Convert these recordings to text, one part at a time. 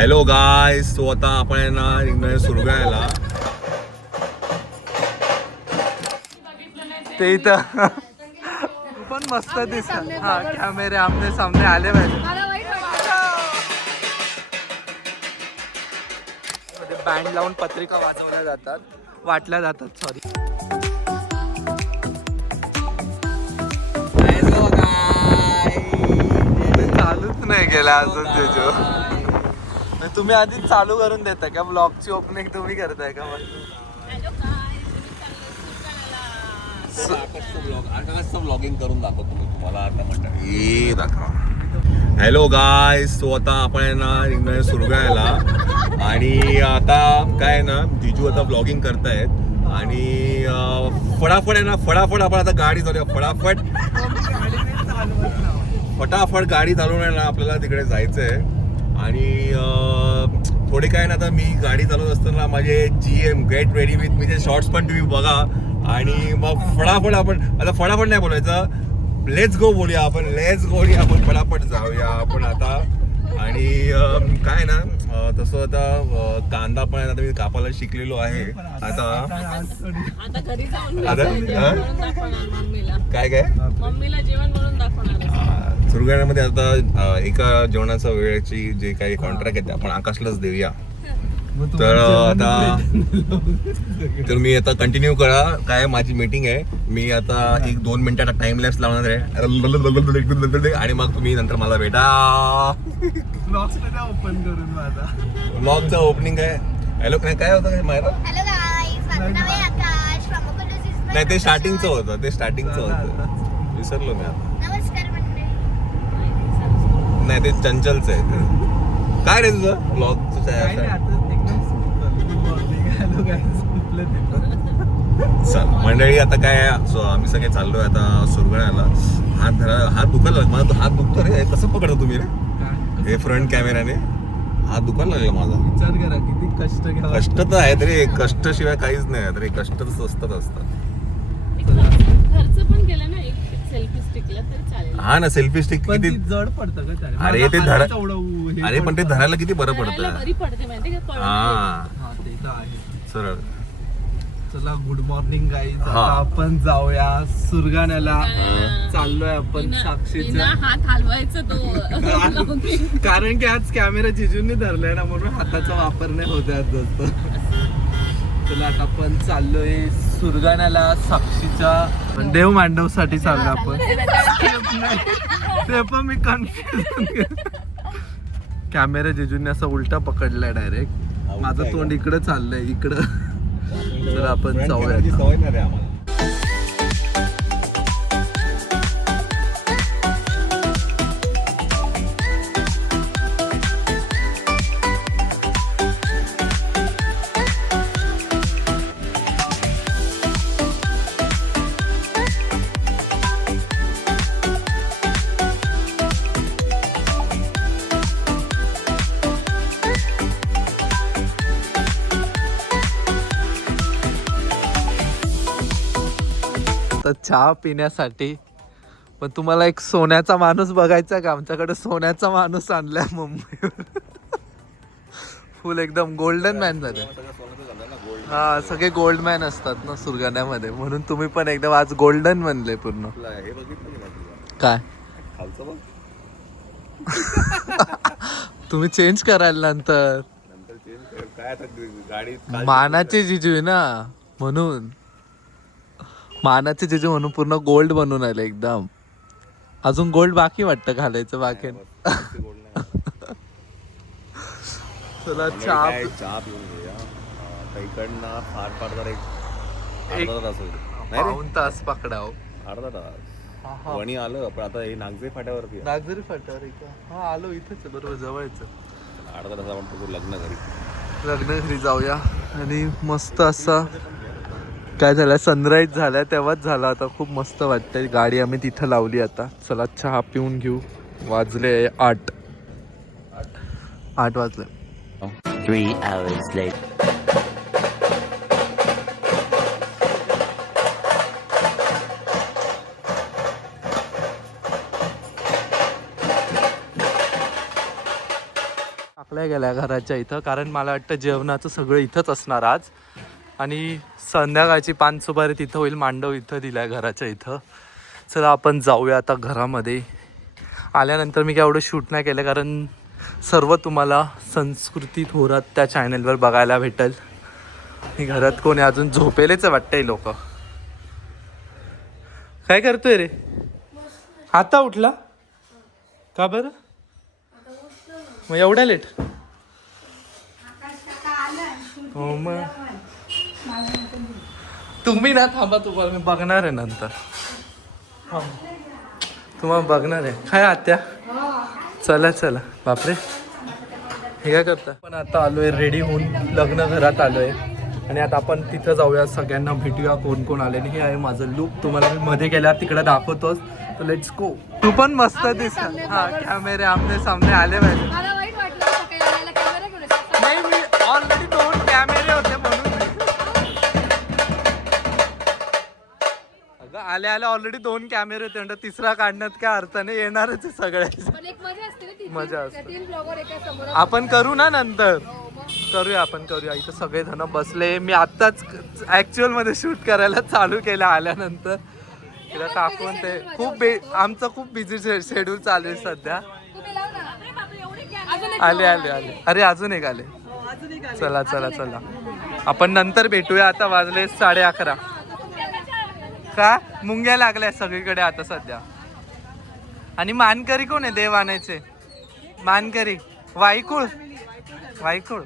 Hello guys, so आता आपण आहे ना निघणार सुरू करायला. ते इथं पण मस्त दिसत. हा, कॅमेरे आमने सामने आले पाहिजे. बँड लावून पत्रिका वाटल्या जातात सॉरी. चालूच नाही केला अजून जेजो. तुम्ही आधीच चालू करून देता का ब्लॉगची ओपनिंग? तुम्ही करताय का? ब्लॉगिंग करून दाखवतो मी तुम्हाला आता मंडळी. दाखवा. हॅलो गायस, सो आता आपण आहे ना निघणार सुरू करायला. आणि आता काय ना, जिजू आता ब्लॉगिंग करतायत आणि फटाफट आहे ना, फटाफट आपण आता गाडी चालूया. फटाफट गाडी चालवून आहे ना आपल्याला तिकडे जायचं आहे. आणि थोडे काय ना, आता मी गाडी चालवत असताना माझे GM get ready with me shorts पण तुम्ही बघा. आणि मग फटाफट आपण आता फटाफट नाही बोलायचं, लेट्स गो बोलूया आपण. आपण फटाफट जाऊया आपण आता. आणि काय ना, तसं आता कांदा पण आता मी कापायला शिकलेलो आहे. आता घरी जाऊन काय मम्मीला जेवण बनवून दाखवणार. सुरुगाण्यामध्ये आता एका जेवणाचा वेळेची जे काही कॉन्ट्रॅक्ट आहे ते आपण आकाशलाच देऊया. तर आता तर मी आता कंटिन्यू करा. काय माझी मीटिंग आहे, मी आता 1-2 मिनिटाचा टाइम लॅप्स लावणार आहे. आणि मग तुम्ही नंतर मला भेटा. ओपन करून माझा ब्लॉगचं ओपनिंग आहे. हॅलो काय होतं मायरा? हॅलो गाईज, माझं नाव आहे आकाश. नाही, ते स्टार्टिंगचं होतं. विसरलो मी आता. नमस्कार मंडळी. नाही, ते चंचलचं आहे. काय रे तुझं ब्लॉगचं? चल मंडळी, आता काय आम्ही सगळे चाललोय आता सुरगण्याला. हात दुखायला लागला माझा. हात दुखतो रे. कसं पकडतो तुम्ही रे हे फ्रंट कॅमेराने? हात दुखायला लागला माझा. विचार करा किती कष्ट घ्यावं. कष्ट तर आहेत रे, कष्ट शिवाय काहीच नाही रे. कष्ट तर स्वस्तात असतात. खर्च पण केला ना एक सेल्फी स्टिकला तरी चालेल. हा ना, सेल्फी स्टिक पण किती ती जड पडतं का त्याने? अरे ते माझा धरा. हात एवढं हे अरे पण ते पडतं. धरायला किती बरं करायला पडतं. बरी पडते माहिती का? हा, हा, ते तर आहे. सरळ. चला, गुड मॉर्निंग गाईज. हा. आता आपण जाऊया सुरगाण्याला. चाललोय आपण साक्षीच्या. हात हलवायचा तो. कारण की आज कॅमेरा जिजूंनी धरलाय ना, म्हणून हाताचा वापर नाही होत आज जास्त. चला, आता आपण चाललोय सुरगाण्याला साक्षीच्या देव मांडव साठी चाललोय आपण. ते पण मी कन्फ्युजन. कॅमेरा जिजूंनी असं उलटा पकडलाय डायरेक्ट. माझं तोंड इकडं चाललंय, इकडं. चला आपण जाऊया. सवय नाही रे आम्हाला. तर चहा पिण्यासाठी. पण तुम्हाला एक सोन्याचा माणूस बघायचा का? आमच्याकडे सोन्याचा माणूस आणलाय मुंबईवर. फुल एकदम गोल्डन मॅन झाले. हा, सगळे गोल्ड मॅन असतात ना सुरगाण्यामध्ये, म्हणून तुम्ही पण एकदम आज गोल्डन बनले पूर्ण. हे बघितलं नाही काय खालचं बघ. तुम्ही चेंज कराल नंतर. नंतर चेंज कर. काय आता गाडीत मानाचे जिजू आहे ना, म्हणून. मानाचे जिजू म्हणून पूर्ण गोल्ड बनून आले एकदम. अजून गोल्ड बाकी वाटतं घालायचं बाकी. चला, चहा पिऊन घेऊया. इकडनं फार तर एक एक अर्धा तास होईल. नाही रे, पाऊण तास पकडाव. अर्धा तास. वणी आलं पण आता हे नागझे फाट्यावरती आहे. नागझरी फाट्यावर आहे का? हा, आलो इथेच आहे, बरोबर जवळच. अर्धा तास आपण तुझं लग्न घरी. लग्न घरी जाऊया. आणि मस्त असा काय झालं, सनराईज झाला तेव्हाच झाला. आता खूप मस्त वाटतंय. गाडी आम्ही तिथं लावली आता. चला, चहा पिऊन घेऊ. वाजले 8 वाजले. 3 hours later. आल्या गेल्या घराच्या इथं, कारण मला वाटतं जेवणाचं सगळं इथंच असणार आज. आणि संध्याकाळची 5 सुपारी तिथं होईल, मांडव इथं दिलाय घराच्या इथं. चला आपण जाऊया आता घरामध्ये. आल्यानंतर मी काय एवढं शूट नाही केलं, कारण सर्व तुम्हाला संस्कृती थोरात त्या चॅनलवर बघायला भेटेल. मी घरात कोणी अजून झोपेलेच वाटतंय. लोक काय करतोय रे? आता उठला का बरं? मग एवढ्या लेट? हो मग तुम्ही ना थांबा, तुम्हाला मी बघणार आहे नंतर. तुम्हाला बघणार आहे काय आत्या? चला चला. बापरे हे काय करता? पण आता आलोय रेडी होऊन, लग्न घरात आलोय आणि आता आपण तिथं जाऊया, सगळ्यांना भेटूया कोण कोण आले. हे आहे माझं लुक, तुम्हाला मी मध्ये गेल्यावर तिकडे दाखवतोच. तर लेट्स गो. तू पण मस्त दिसत. हा कॅमेरे आमने सामने आले पाहिजे. नाही मी ऑलरेडी 2 कॅमेरे होते म्हणून. अगं आल्या आल्या ऑलरेडी 2 कॅमेरे होते, म्हणजे तिसरा काढण्यात काय अर्थ नाही, येणारच आहे सगळ्याची मजा असते. आपण करू ना नंतर, करूया आपण करूया. इथं सगळे जण बसले. मी आत्ताच ऍक्च्युअल मध्ये शूट करायला चालू केलं आल्यानंतर. तिला काकून ते खूप आमचं खूप बिझी शेड्यूल चालू आहे सध्या. आले आले आले. अरे अजून एक आले. चला चला चला आपण नंतर भेटूया. आता वाजले 11:30. का मुंग्या लागल्या सगळीकडे आता सध्या. आणि मानकरी कोण आहे देव आणायचे? मानकरी वाईकुळ. वाईकुळ.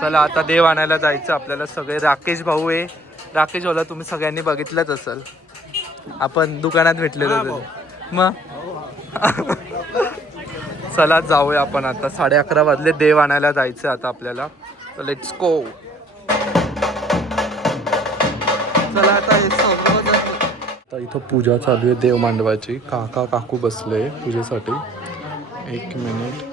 चला आता देव आणायला जायचं आपल्याला. सगळे राकेश भाऊ आहे. राकेश भाऊला तुम्ही सगळ्यांनी बघितलंच असेल, आपण दुकानात भेटलेलो. मग चला जाऊया आपण आता. 11:30 वाजले. देव आणायला जायचं आता आपल्याला. तर लेट्स गो. चला आता हे सगळं. आता इथं पूजा चालू आहे देव मांडवाची. काका काकू बसले पूजेसाठी. 1 मिनिट.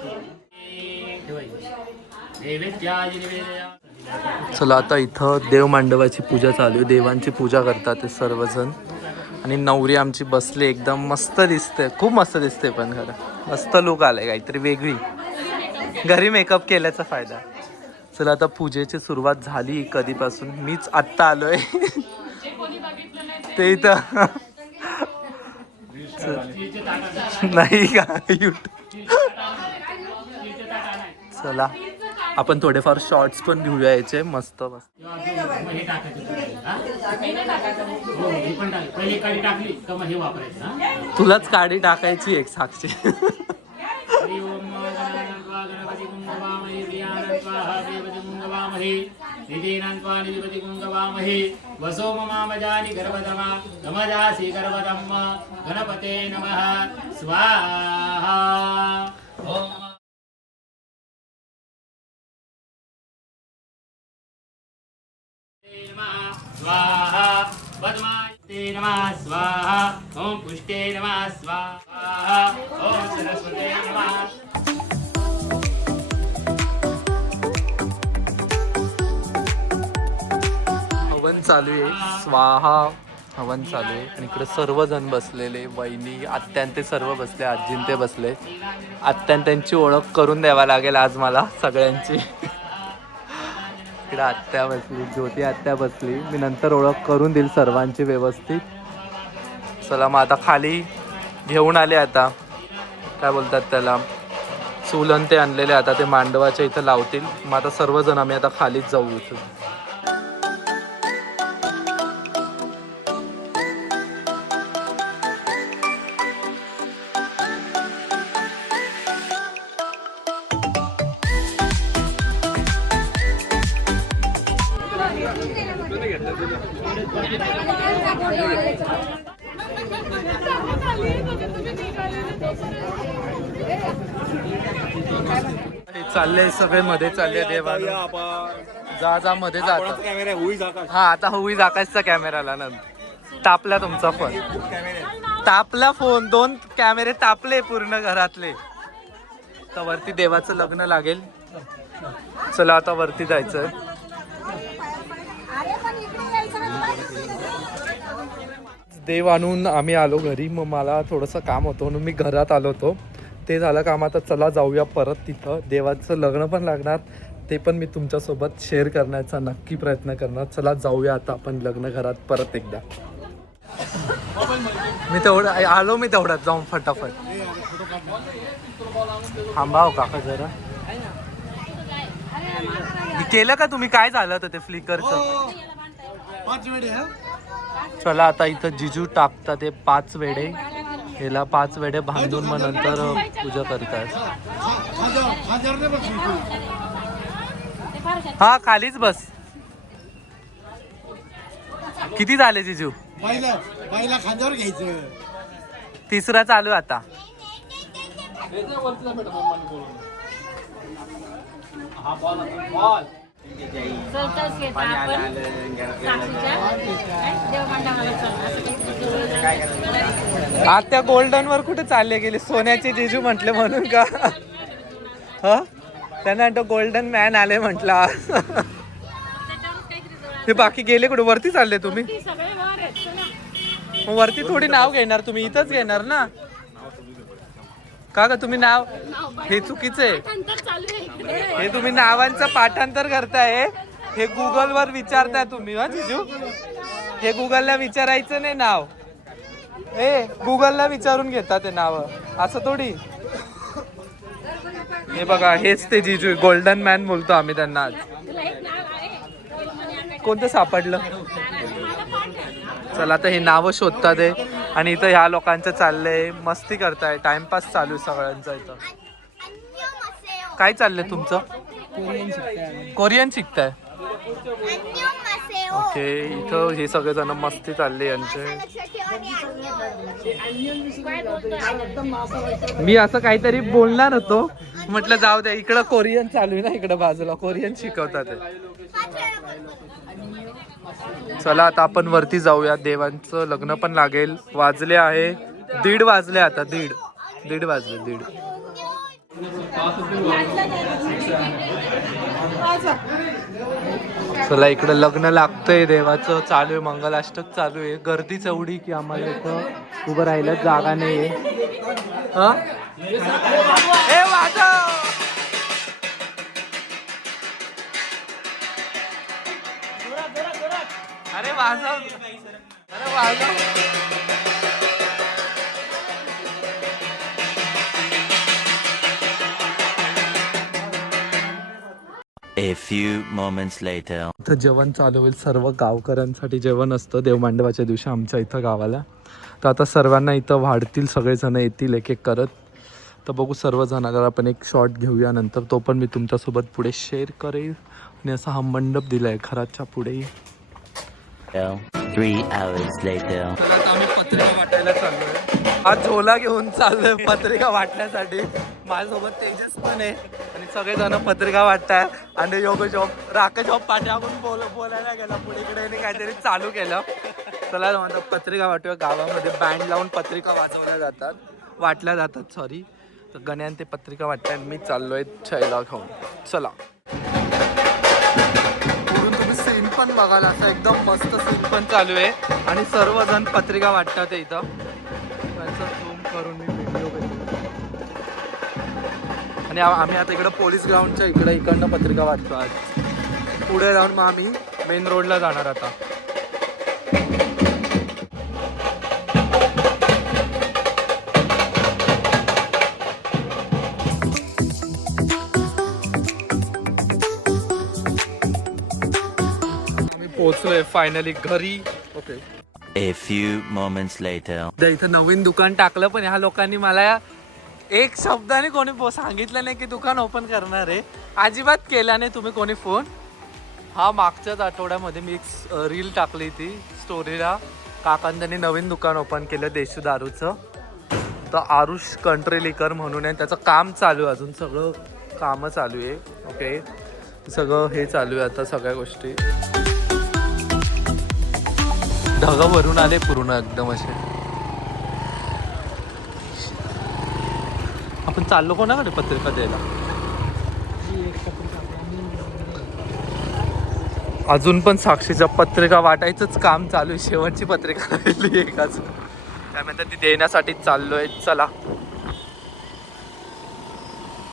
चला आता इथं देव मांडवाची पूजा चालू आहे. देवांची पूजा करतात ते सर्वजण. आणि नवरी आमची बसली. एकदम मस्त दिसते, खूप मस्त दिसते. पण खरं मस्त लुक आलाय, काहीतरी वेगळी. घरी मेकअप केल्याचा फायदा. चला आता पूजेची सुरुवात झाली कधीपासून. मीच आत्ता आलोय. ते इथं नाही का चला आपण थोडेफार शॉर्ट्स पण घेऊया याचे. मस्त मस्त. तुलाच काडी टाकायची एक साक्षी. वसो ममामजानि गर्भधमा गमजासि गर्भधम्म गणपते नमः स्वाहा. स्वाहा. पद्माते नमः स्वाहा. ओम पुष्टे नमः स्वाहा. ओम सरस्वते नमः. हवन चालू आहे. स्वाहा हवन चालू आहे. आणि इकडे सर्वजण बसलेले. वहिनी आत्यान ते सर्व बसले. आजीन ते बसले. आत्यान त्यांची ओळख करून द्यावा लागेल आज मला सगळ्यांची. इकडे आत्या बसली, ज्योती आत्या बसली. मी नंतर ओळख करून देईल सर्वांची व्यवस्थित. चला मग आता खाली घेऊन आले. आता काय बोलतात त्याला, चुलन ते आणलेले. आता ते मांडवाच्या इथं लावतील. मग आता सर्वजण आम्ही आता खालीच जाऊ इथून. चालले सगळे मध्ये चालले. देवाला जा जा मध्ये जातात. कॅमेरा होई आकाश. हा आता होई आकाशचा कॅमेराला नंतर तापला तुमचा फोन. तापला फोन. 2 कॅमेरे तापले पूर्ण घरातले. तर वरती देवाचं लग्न लागेल. चला आता वरती जायचंय. देव आणून आम्ही आलो घरी. मग मला थोडंसं काम होतं म्हणून मी घरात आलो होतो. ते झालं काम. आता चला जाऊया परत तिथं. देवाचं लग्न पण लागणार, ते पण मी तुमच्यासोबत शेअर करण्याचा नक्की प्रयत्न करणार. चला जाऊया आता आपण लग्न घरात परत एकदा. मी तेवढ्यात जाऊन फटाफट. थांबा हो काका जरा. केलं का तुम्ही? काय झालं होतं ते फ्लिकरचं? चला आता इथं जिजू टाकतात ते 5 वेडे. याला 5 वेडे बांधून मग नंतर पूजा करतात. हा खालीच बस. किती झाले जिजू? पहिला खांद्यावर घ्यायचं. तिसरा चालू आता. आता गोल्डन वर कुठे चालले गेले? सोन्याचे जिजू म्हटले म्हणून का? हा त्यांना गोल्डन मॅन आले म्हटला. ते बाकी गेले कुठे? वरती चालले तुम्ही? मग वरती थोडी नाव घेणार तुम्ही, इथंच घेणार ना का तुम्ही नाव? हे चुकीचं आहे. हे तुम्ही नावांचं पाठांतर करताय. हे गुगल वर विचारताय तुम्ही. हा जिजू, हे गुगलला विचारायचं नाही नाव. गुगलला विचारून घेतात ते नाव, असं थोडी. हे बघा, हेच ते जिजू गोल्डन मॅन बोलतो आम्ही त्यांना. आज कोणतं सापडलं? चला आता हे नावं शोधतात आहे. आणि इथं ह्या लोकांचं चाललंय, मस्ती करताय, टाइमपास चालू आहे सगळ्यांचा. इथं काय चाललंय तुमचं? कोरियन शिकताय? ओके. इथं हे सगळेजण मस्ती चालली यांचे. मी असं काहीतरी बोलणार होतो, म्हटलं जाऊ द्या. इकडं कोरियन चालू आहे ना, इकडं बाजूला कोरियन शिकवतात. चला आता आपण वरती जाऊया. देवांचं लग्न पण लागेल. वाजले आहे 1:30 वाजले. आता 1:30 वाजले. 1:30. चला इकडं लग्न लागतंय. देवाचं चालू आहे, मंगलाष्टक चालू आहे. गर्दीच एवढी की आम्हाला इथं उभं राहायला जागा नाहीये. अरे वाजव. अरे वाजव. A few moments later. इथं जेवण चालू होईल. सर्व गावकऱ्यांसाठी जेवण असतं देवमांडवाच्या दिवशी आमच्या इथं गावाला. तर आता सर्वांना इथं वाढतील, सगळेजण येतील एक एक करत. तर बघू सर्वजणांना आपण एक शॉट घेऊया नंतर. तो पण मी तुमच्यासोबत पुढे शेअर करेल. आणि असा हा मंडप दिलाय घराच्या पुढे. 3 hours later. आम्ही पत्रिका वाटायला चाललोय. आज झोला घेऊन चाललोय पत्रिका वाटण्यासाठी. माझ्यासोबत तेजस पण आहे आणि सगळेजण पत्रिका वाटताय. आणि राकेश पाठ्याकडून बोलायला गेला पुढे. इकडे काहीतरी चालू केलं. चला म्हणतात पत्रिका वाटूया. गावामध्ये बँड लावून पत्रिका वाटल्या जातात सॉरी. तर गण्यान ते पत्रिका वाटताय. मी चाललोय छैला घेऊन. चला सीन पण बघायला असं एकदम मस्त सीन पण चालू आहे. आणि सर्वजण पत्रिका वाटतात इथं. त्यांचा झूम करून मी व्हिडिओ बनवतो. आणि आम्ही आता इकडं पोलीस ग्राउंडच्या इकडनं पत्रिका वाटतो. आज पुढे जाऊन मग आम्ही मेन रोडला जाणार आता. पोहोचलोय फायनली घरी. Okay. A few moments later. इथं नवीन दुकान टाकलं, पण ह्या लोकांनी मला एक शब्दाने कोणी सांगितलं नाही की दुकान ओपन करणार आहे. अजिबात केला नाही तुम्ही कोणी फोन. हा मागच्याच आठवड्यामध्ये मी एक रील टाकली ती स्टोरीला. काकांनी नवीन दुकान ओपन केलं देशू दारूचं. तर आरुष कंट्री लिकर म्हणून आहे. त्याचं काम चालू आहे, अजून सगळं कामं चालू आहे. ओके. सगळं हे चालू आहे आता सगळ्या गोष्टी. ढगं भरून आले पूर्ण एकदम असे. आपण चाललो कोणाकडे पत्रिका द्यायला? अजून पण साक्षीच्या पत्रिका वाटायचंच काम चालू आहे. शेवटची पत्रिका राहिली एक अजून. त्यानंतर ती देण्यासाठी चाललोय. चला